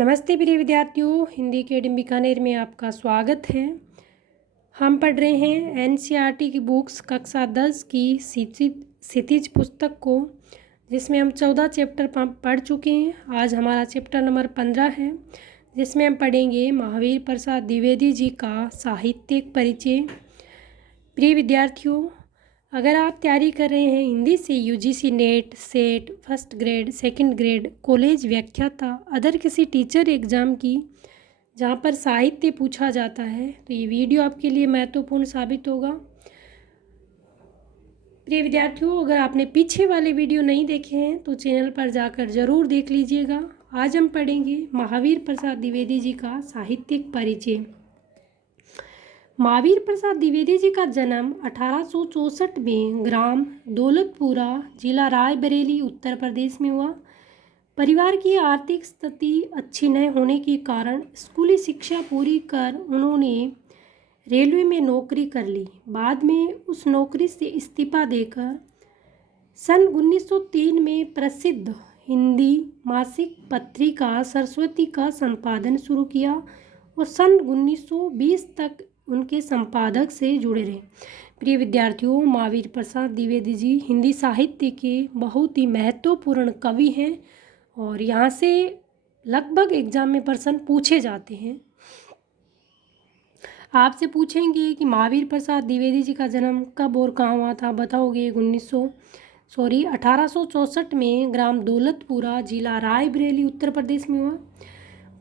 नमस्ते प्रिय विद्यार्थियों, हिंदी अकेडमी बीकानेर में आपका स्वागत है। हम पढ़ रहे हैं एनसीईआरटी की बुक्स कक्षा 10 की क्षितिज पुस्तक को, जिसमें हम 14 चैप्टर पढ़ चुके हैं। आज हमारा चैप्टर नंबर 15 है, जिसमें हम पढ़ेंगे महावीर प्रसाद द्विवेदी जी का साहित्यिक परिचय। प्रिय विद्यार्थियों, अगर आप तैयारी कर रहे हैं हिंदी से UGC net, set, first grade, second grade, college व्याख्याता, अदर किसी टीचर एग्ज़ाम की जहां पर साहित्य पूछा जाता है, तो ये वीडियो आपके लिए महत्वपूर्ण साबित होगा। प्रिय विद्यार्थियों, अगर आपने पीछे वाले वीडियो नहीं देखे हैं तो चैनल पर जाकर ज़रूर देख लीजिएगा। आज हम पढ़ेंगे महावीर प्रसाद द्विवेदी जी का साहित्यिक परिचय। महावीर प्रसाद द्विवेदी जी का जन्म 1864 में ग्राम दौलतपुरा, जिला रायबरेली, उत्तर प्रदेश में हुआ। परिवार की आर्थिक स्थिति अच्छी न होने के कारण स्कूली शिक्षा पूरी कर उन्होंने रेलवे में नौकरी कर ली। बाद में उस नौकरी से इस्तीफा देकर सन 1903 में प्रसिद्ध हिंदी मासिक पत्रिका सरस्वती का संपादन शुरू किया और सन 1920 तक उनके संपादक से जुड़े रहे। प्रिय विद्यार्थियों, महावीर प्रसाद द्विवेदी जी हिंदी साहित्य के बहुत ही महत्वपूर्ण कवि हैं और यहाँ से लगभग एग्जाम में प्रश्न पूछे जाते हैं। आपसे पूछेंगे कि महावीर प्रसाद द्विवेदी जी का जन्म कब और कहाँ हुआ था, बताओगे। 1864 में ग्राम दौलतपुरा, जिला रायबरेली, उत्तर प्रदेश में हुआ।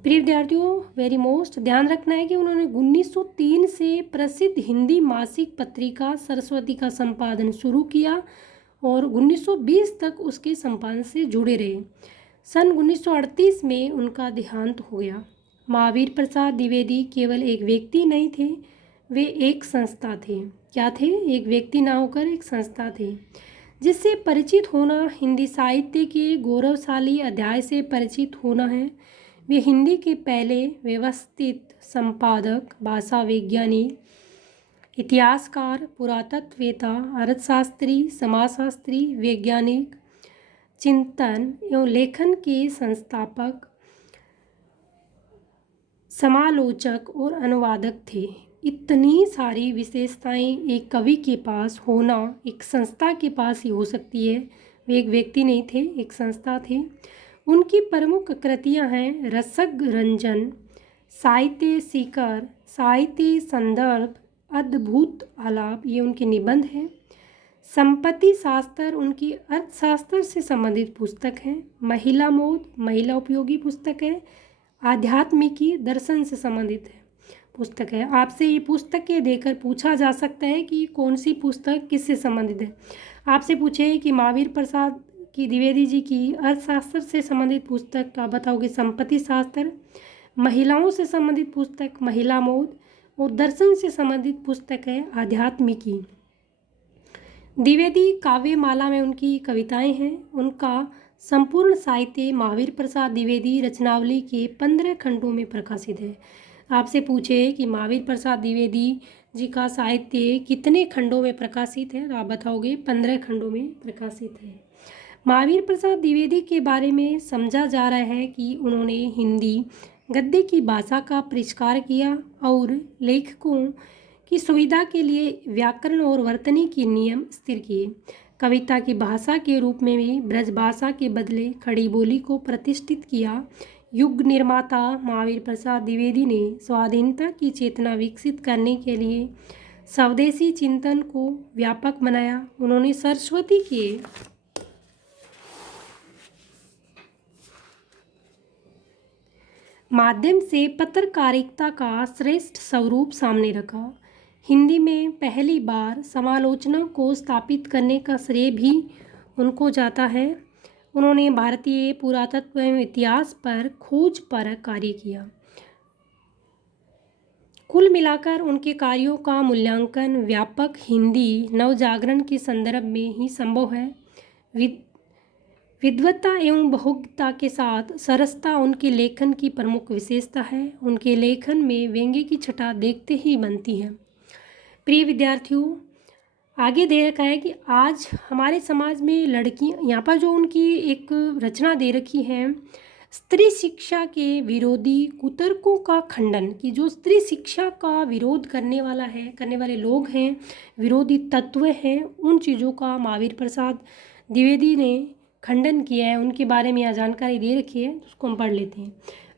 प्रिय विद्यार्थियों, वेरी मोस्ट ध्यान रखना है कि उन्होंने 1903 से प्रसिद्ध हिंदी मासिक पत्रिका सरस्वती का संपादन शुरू किया और 1920 तक उसके संपादन से जुड़े रहे। सन 1938 में उनका देहांत हो गया। महावीर प्रसाद द्विवेदी केवल एक व्यक्ति नहीं थे, वे एक संस्था थे। क्या थे? एक व्यक्ति ना होकर एक संस्था थे, जिससे परिचित होना हिंदी साहित्य के गौरवशाली अध्याय से परिचित होना है। वे हिंदी के पहले व्यवस्थित संपादक, भाषा वैज्ञानिक, इतिहासकार, पुरातत्ववेता, अर्थशास्त्री, समाजशास्त्री, वैज्ञानिक, चिंतन एवं लेखन के संस्थापक, समालोचक और अनुवादक थे। इतनी सारी विशेषताएं एक कवि के पास होना एक संस्था के पास ही हो सकती है। वे एक व्यक्ति नहीं थे, एक संस्था थे। उनकी प्रमुख कृतियां हैं रसग रंजन, साहित्य शिखर, साहित्य संदर्भ, अद्भुत आलाप, ये उनके निबंध हैं। संपत्ति शास्त्र उनकी अर्थशास्त्र से संबंधित पुस्तक है। महिला मोद, महिला उपयोगी पुस्तक है। आध्यात्मिकी, दर्शन से संबंधित है पुस्तक है। आपसे ये पुस्तकें देकर पूछा जा सकता है कि कौन सी पुस्तक किससे संबंधित है। आपसे पूछे कि महावीर प्रसाद की द्विवेदी जी की अर्थशास्त्र से संबंधित पुस्तक, तो आप बताओगे संपत्ति शास्त्र। महिलाओं से संबंधित पुस्तक महिला मोद और दर्शन से संबंधित पुस्तक है आध्यात्मिकी। द्विवेदी काव्यमाला में उनकी कविताएं हैं। उनका संपूर्ण साहित्य महावीर प्रसाद द्विवेदी रचनावली के 15 खंडों में प्रकाशित है। आपसे पूछे कि महावीर प्रसाद द्विवेदी जी का साहित्य कितने खंडों में प्रकाशित है, तो आप बताओगे 15 खंडों में प्रकाशित है। महावीर प्रसाद द्विवेदी के बारे में समझा जा रहा है कि उन्होंने हिंदी गद्य की भाषा का परिष्कार किया और लेखकों की सुविधा के लिए व्याकरण और वर्तनी के नियम स्थिर किए। कविता की भाषा के रूप में भी ब्रज भाषा के बदले खड़ी बोली को प्रतिष्ठित किया। युग निर्माता महावीर प्रसाद द्विवेदी ने स्वाधीनता की चेतना विकसित करने के लिए स्वदेशी चिंतन को व्यापक बनाया। उन्होंने सरस्वती के माध्यम से पत्रकारिता का श्रेष्ठ स्वरूप सामने रखा। हिंदी में पहली बार समालोचना को स्थापित करने का श्रेय भी उनको जाता है। उन्होंने भारतीय पुरातत्व एवं इतिहास पर खोज पर कार्य किया। कुल मिलाकर उनके कार्यों का मूल्यांकन व्यापक हिंदी नवजागरण के संदर्भ में ही संभव है। विद्वत्ता एवं बहुज्ञता के साथ सरसता उनके लेखन की प्रमुख विशेषता है। उनके लेखन में व्यंग्य की छटा देखते ही बनती है। प्रिय विद्यार्थियों, आगे दे रखा है कि आज हमारे समाज में लड़कियां, यहाँ पर जो उनकी एक रचना दे रखी है, स्त्री शिक्षा के विरोधी कुतर्कों का खंडन, कि जो स्त्री शिक्षा का विरोध करने वाले लोग हैं, विरोधी तत्व हैं, उन चीज़ों का महावीर प्रसाद द्विवेदी ने खंडन किया है। उनके बारे में यहाँ जानकारी दे रखी है, उसको हम पढ़ लेते हैं।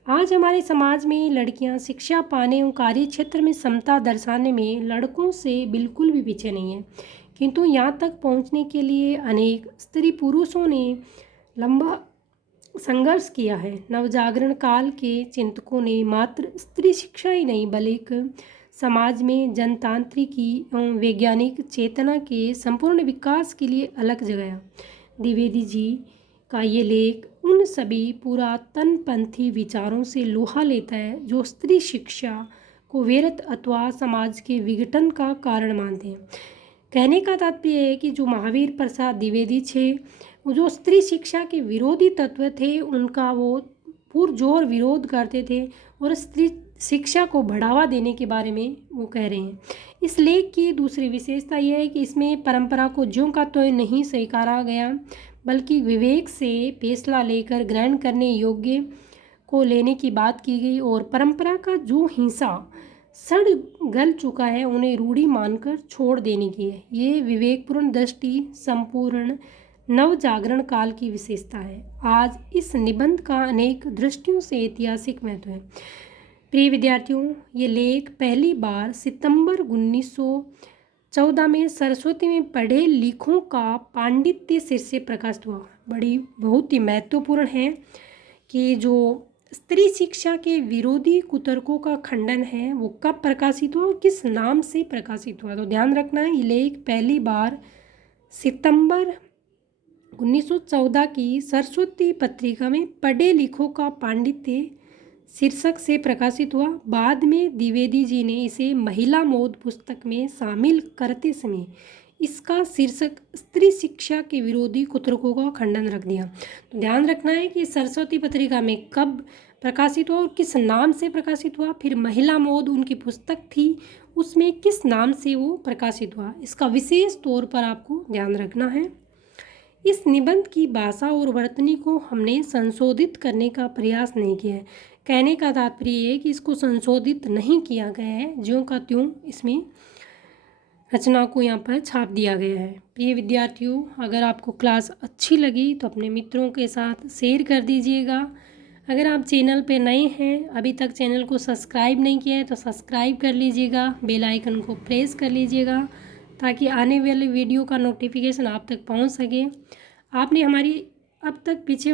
आज हमारे समाज में लड़कियां शिक्षा पाने और कार्य क्षेत्र में समता दर्शाने में लड़कों से बिल्कुल भी पीछे नहीं है, किंतु यहाँ तक पहुँचने के लिए अनेक स्त्री पुरुषों ने लंबा संघर्ष किया है। नवजागरण काल के चिंतकों ने मात्र स्त्री शिक्षा ही नहीं बल्कि समाज में जनतांत्रिकी एवं वैज्ञानिक चेतना के संपूर्ण विकास के लिए अलग जगाया। द्विवेदी जी का ये लेख उन सभी पुरातनपंथी विचारों से लोहा लेता है जो स्त्री शिक्षा को व्यर्थ अथवा समाज के विघटन का कारण मानते हैं। कहने का तात्पर्य है कि जो महावीर प्रसाद द्विवेदी थे, वो जो स्त्री शिक्षा के विरोधी तत्व थे, उनका वो पुरजोर विरोध करते थे और स्त्री शिक्षा को बढ़ावा देने के बारे में वो कह रहे हैं। इस लेख की दूसरी विशेषता यह है कि इसमें परंपरा को ज्यों का त्यों नहीं स्वीकारा गया, बल्कि विवेक से फैसला लेकर ग्रहण करने योग्य को लेने की बात की गई और परंपरा का जो हिंसा सड़ गल चुका है उन्हें रूढ़ी मानकर छोड़ देने की है। ये विवेकपूर्ण दृष्टि संपूर्ण नवजागरण काल की विशेषता है। आज इस निबंध का अनेक दृष्टियों से ऐतिहासिक महत्व है। प्रिय विद्यार्थियों, ये लेख पहली बार सितंबर 1914 में सरस्वती में पढ़े लिखों का पांडित्य शीर्षक से प्रकाशित हुआ। बहुत ही महत्वपूर्ण है कि जो स्त्री शिक्षा के विरोधी कुतर्कों का खंडन है वो कब प्रकाशित हुआ और किस नाम से प्रकाशित हुआ। तो ध्यान रखना है, ये लेख पहली बार सितंबर 1914 की सरस्वती पत्रिका में पढ़े लिखों का पांडित्य शीर्षक से प्रकाशित हुआ। बाद में द्विवेदी जी ने इसे महिला मोद पुस्तक में शामिल करते समय इसका शीर्षक स्त्री शिक्षा के विरोधी कुतर्कों का खंडन रख दिया। तो ध्यान रखना है कि सरस्वती पत्रिका में कब प्रकाशित हुआ और किस नाम से प्रकाशित हुआ, फिर महिला मोद उनकी पुस्तक थी उसमें किस नाम से वो प्रकाशित हुआ, इसका विशेष तौर पर आपको ध्यान रखना है। इस निबंध की भाषा और वर्तनी को हमने संशोधित करने का प्रयास नहीं किया है। कहने का तात्पर्य है कि इसको संशोधित नहीं किया गया है, ज्यों का त्यों इसमें रचना को यहाँ पर छाप दिया गया है। प्रिय विद्यार्थियों, अगर आपको क्लास अच्छी लगी तो अपने मित्रों के साथ शेयर कर दीजिएगा। अगर आप चैनल पे नए हैं, अभी तक चैनल को सब्सक्राइब नहीं किया है तो सब्सक्राइब कर लीजिएगा, बेल आइकन को प्रेस कर लीजिएगा ताकि आने वाले वीडियो का नोटिफिकेशन आप तक पहुंच सके। आपने हमारी अब तक पीछे